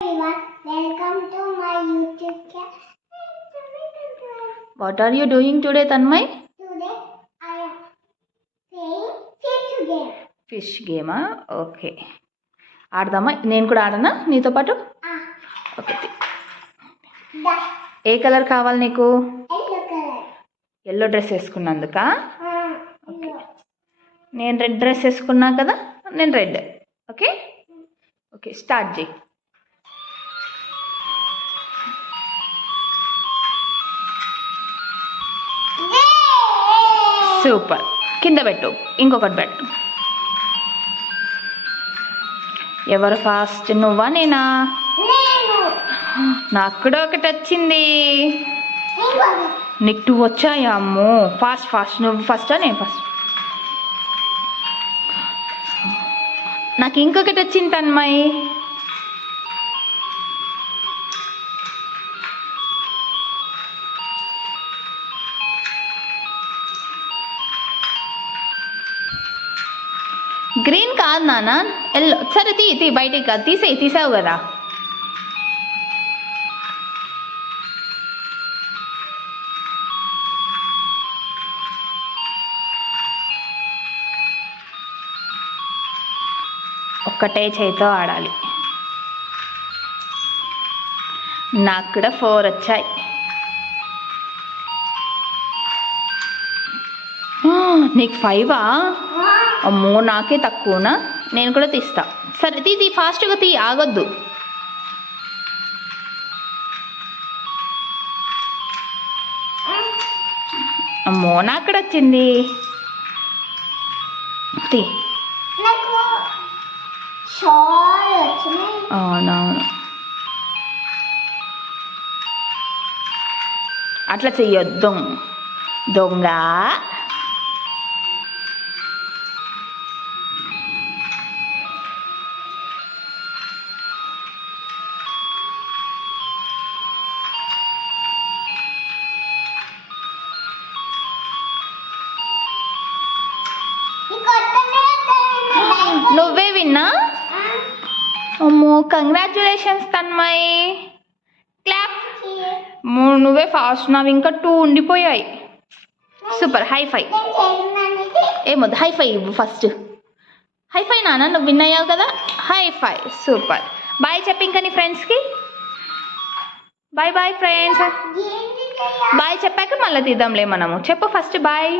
everyone, welcome to my YouTube channel. What are you doing today, Tanmay? Today I am playing fish game. Fish గేమా? Okay, ఆడదామా? నేను కూడా ఆడనా నీతో పాటు? Okay. ఏ colour కావాలి నీకు? Yellow color. ఎల్లో డ్రెస్ వేసుకున్నందుకా? ఓకే, నేను రెడ్ డ్రెస్ వేసుకున్నా కదా, నేను రెడ్. ఓకే ఓకే, స్టార్ట్ చేయి. సూపర్, కింద పెట్టు, ఇంకొకటి పెట్టు. ఎవరు ఫాస్ట్, నువ్వా నేనా? నాకు కూడా ఒకటి వచ్చింది. నీకు 2 వచ్చాయా? అమ్మో, ఫాస్ట్ ఫాస్ట్. నువ్వు ఫస్టా నేను ఫస్ట్? నాకు ఇంకొకటి వచ్చింది తన్మయ్. గ్రీన్ కాదు నాన్న, ఎల్లో. సరే తీ బయటికి కాదు, తీసావు కదా. ఒక్కటే చేతితో ఆడాలి. నాకు కూడా 4 వచ్చాయి. నీకు 5ఆ? అమ్మో, నాకే తక్కువనా? నేను కూడా తీస్తా. సరే తీ ఫాస్ట్గా తీ, ఆగొద్దు. అమ్మో, నాకు కూడా వచ్చింది. తీ. అవునవును, అట్లా చెయ్యొద్దు దొంగ. నువ్వే విన్నా? అమ్మో, కంగ్రాచులేషన్స్ తన్మయ్. క్లాప్. నువ్వే ఫాస్ట్, నావి ఇంకా 2 ఉండిపోయాయి. సూపర్, హై ఫై. ఏమొద్దు, హై ఫై ఇవ్వు ఫస్ట్. హై ఫై నాన్న, నువ్వు విన్ అయ్యావు కదా, హై ఫై. సూపర్. బాయ్ చెప్పి ఇంకా నీ ఫ్రెండ్స్కి. Bye bye friends. బాయ్ చెప్పాక మళ్ళీ తీద్దాంలే మనము. చెప్పు ఫస్ట్ బాయ్.